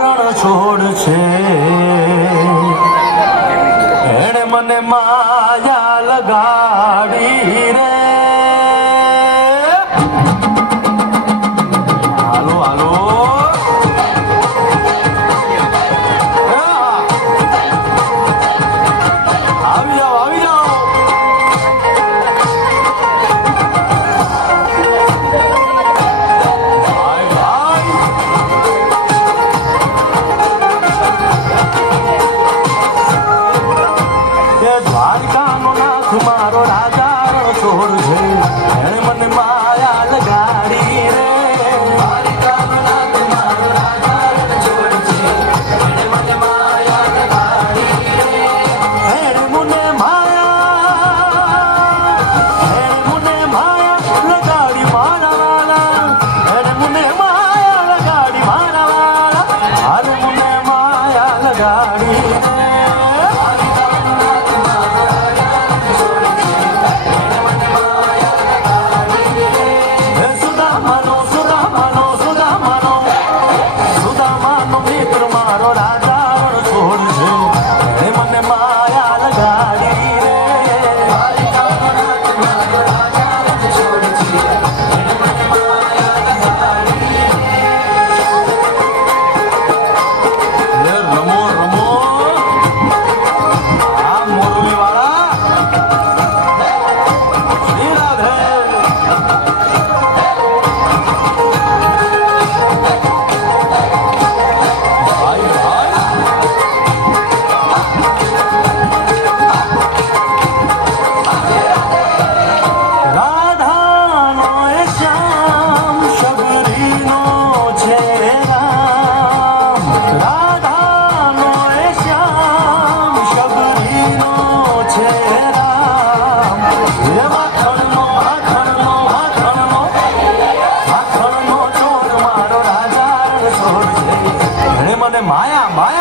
રણ છોડ છે એણે મને માયા લગાડી રે હાલો હાલો આવી જાઓ આવી જાઓ દ્વારકાનો નાથ મારો રાજા છોડ છે એણે મને માયા લગાડી રે દ્વારકાનો નાથ મારો રાજા છોડ છે એણે મને માયા લગાડી રે એણે મને માયા લગાડી મારા વાલા એણે મને માયા લગાડી મારા વાલા હાલ મને માયા લગાડી રે માયા માયા